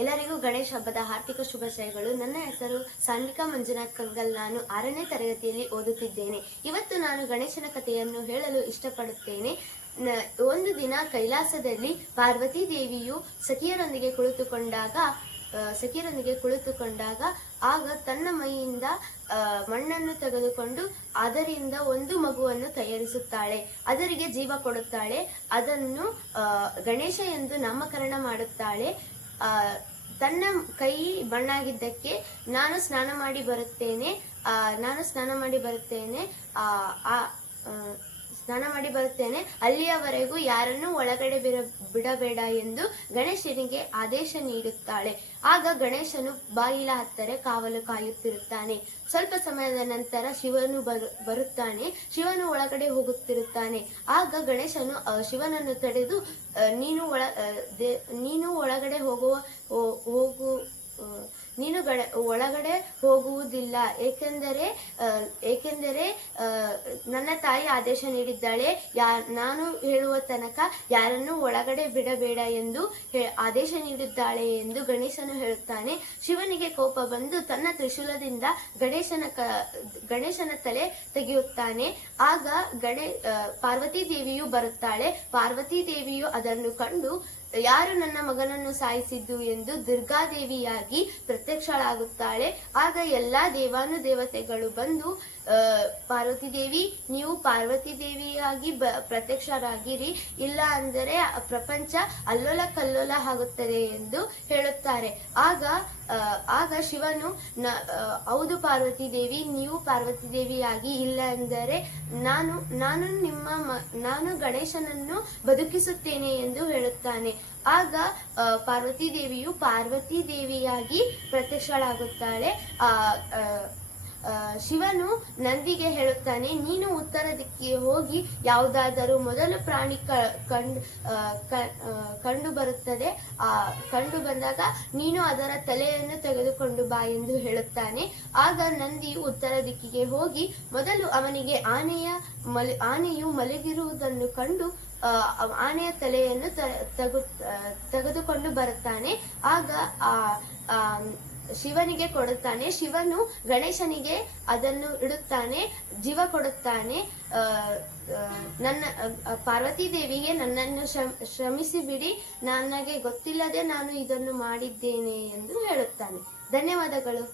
ಎಲ್ಲರಿಗೂ ಗಣೇಶ ಹಬ್ಬದ ಹಾರ್ದಿಕ ಶುಭಾಶಯಗಳು. ನನ್ನ ಹೆಸರು ಸಾನ್ವಿಕಾ ಮಂಜುನಾಥ್ ಕಂಗಲ್. ನಾನು 6ನೇ ತರಗತಿಯಲ್ಲಿ ಓದುತ್ತಿದ್ದೇನೆ. ಇವತ್ತು ನಾನು ಗಣೇಶನ ಕಥೆಯನ್ನು ಹೇಳಲು ಇಷ್ಟಪಡುತ್ತೇನೆ. ಒಂದು ದಿನ ಕೈಲಾಸದಲ್ಲಿ ಪಾರ್ವತಿ ದೇವಿಯು ಸಖಿಯರೊಂದಿಗೆ ಕುಳಿತುಕೊಂಡಾಗ ಆಗ ತನ್ನ ಮೈಯಿಂದ ಮಣ್ಣನ್ನು ತೆಗೆದುಕೊಂಡು ಅದರಿಂದ ಒಂದು ಮಗುವನ್ನು ತಯಾರಿಸುತ್ತಾಳೆ. ಅದರಿಗೆ ಜೀವ ಕೊಡುತ್ತಾಳೆ. ಅದನ್ನು ಗಣೇಶ ಎಂದು ನಾಮಕರಣ ಮಾಡುತ್ತಾಳೆ. ತನ್ನ ಕೈ ಬಣ್ಣಾಗಿದ್ದಕ್ಕೆ ನಾನು ಸ್ನಾನ ಮಾಡಿ ಬರುತ್ತೇನೆ ಅಲ್ಲಿಯವರೆಗೂ ಯಾರನ್ನೂ ಒಳಗಡೆ ಬಿಡಬೇಡ ಎಂದು ಗಣೇಶನಿಗೆ ಆದೇಶ ನೀಡುತ್ತಾಳೆ. ಆಗ ಗಣೇಶನು ಬಾಗಿಲ ಹತ್ತಿರ ಕಾವಲು ಕಾಯುತ್ತಿರುತ್ತಾನೆ. ಸ್ವಲ್ಪ ಸಮಯದ ನಂತರ ಶಿವನು ಬರುತ್ತಾನೆ. ಶಿವನು ಒಳಗಡೆ ಹೋಗುತ್ತಿರುತ್ತಾನೆ. ಆಗ ಗಣೇಶನು ಶಿವನನ್ನು ತಡೆದು ನೀನು ಒಳಗಡೆ ಹೋಗುವುದಿಲ್ಲ, ಏಕೆಂದರೆ ನನ್ನ ತಾಯಿ ಆದೇಶ ನೀಡಿದ್ದಾಳೆ. ನಾನು ಹೇಳುವ ತನಕ ಯಾರನ್ನು ಒಳಗಡೆ ಬಿಡಬೇಡ ಎಂದು ಆದೇಶ ನೀಡಿದ್ದಾಳೆ ಎಂದು ಗಣೇಶನು ಹೇಳುತ್ತಾನೆ. ಶಿವನಿಗೆ ಕೋಪ ಬಂದು ತನ್ನ ತ್ರಿಶೂಲದಿಂದ ಗಣೇಶನ ತಲೆ ತೆಗೆಯುತ್ತಾನೆ. ಆಗ ಪಾರ್ವತಿ ದೇವಿಯು ಬರುತ್ತಾಳೆ. ಪಾರ್ವತಿ ದೇವಿಯು ಅದನ್ನು ಕಂಡು ಯಾರು ನನ್ನ ಮಗನನ್ನು ಸಾಯಿಸಿದ್ದು ಎಂದು ದುರ್ಗಾದೇವಿಯಾಗಿ ಪ್ರತ್ಯಕ್ಷಳಾಗುತ್ತಾಳೆ. ಆಗ ಎಲ್ಲಾ ದೇವಾನುದೇವತೆಗಳು ಬಂದು ಪಾರ್ವತಿ ದೇವಿ, ನೀವು ಪಾರ್ವತಿ ದೇವಿಯಾಗಿ ಪ್ರತ್ಯಕ್ಷರಾಗಿರಿ, ಇಲ್ಲ ಅಂದರೆ ಪ್ರಪಂಚ ಅಲ್ಲೋಲ ಕಲ್ಲೋಲ ಆಗುತ್ತದೆ ಎಂದು ಹೇಳುತ್ತಾರೆ. ಆಗ ಶಿವನು, ಹೌದು ಪಾರ್ವತಿ ದೇವಿ, ನೀವು ಪಾರ್ವತಿ ದೇವಿಯಾಗಿ, ಇಲ್ಲ ಎಂದರೆ ನಾನು ಗಣೇಶನನ್ನು ಬದುಕಿಸುತ್ತೇನೆ ಎಂದು ಹೇಳುತ್ತಾನೆ. ಆಗ ಪಾರ್ವತಿ ದೇವಿಯು ಪಾರ್ವತಿ ದೇವಿಯಾಗಿ ಪ್ರತ್ಯಕ್ಷಳಾಗುತ್ತಾಳೆ. ಶಿವನು ನಂದಿಗೆ ಹೇಳುತ್ತಾನೆ, ನೀನು ಉತ್ತರ ದಿಕ್ಕಿಗೆ ಹೋಗಿ ಯಾವುದಾದರೂ ಮೊದಲು ಪ್ರಾಣಿ ಕಂಡು ಬಂದಾಗ ನೀನು ಅದರ ತಲೆಯನ್ನು ತೆಗೆದುಕೊಂಡು ಬಾ ಎಂದು ಹೇಳುತ್ತಾನೆ. ಆಗ ನಂದಿಯು ಉತ್ತರ ದಿಕ್ಕಿಗೆ ಹೋಗಿ ಮೊದಲು ಅವನಿಗೆ ಆನೆಯು ಮಲಗಿರುವುದನ್ನು ಕಂಡು ಆನೆಯ ತಲೆಯನ್ನು ತೆಗೆದುಕೊಂಡು ಬರುತ್ತಾನೆ. ಆಗ ಶಿವನಿಗೆ ಕೊಡುತ್ತಾನೆ. ಶಿವನು ಗಣೇಶನಿಗೆ ಅದನ್ನು ಇಡುತ್ತಾನೆ, ಜೀವ ಕೊಡುತ್ತಾನೆ. ನನ್ನ ಪಾರ್ವತಿ ದೇವಿಗೆ, ನನ್ನನ್ನು ಕ್ಷಮಿಸಿ ಬಿಡಿ, ನನಗೆ ಗೊತ್ತಿಲ್ಲದೆ ನಾನು ಇದನ್ನು ಮಾಡಿದ್ದೇನೆ ಎಂದು ಹೇಳುತ್ತಾನೆ. ಧನ್ಯವಾದಗಳು.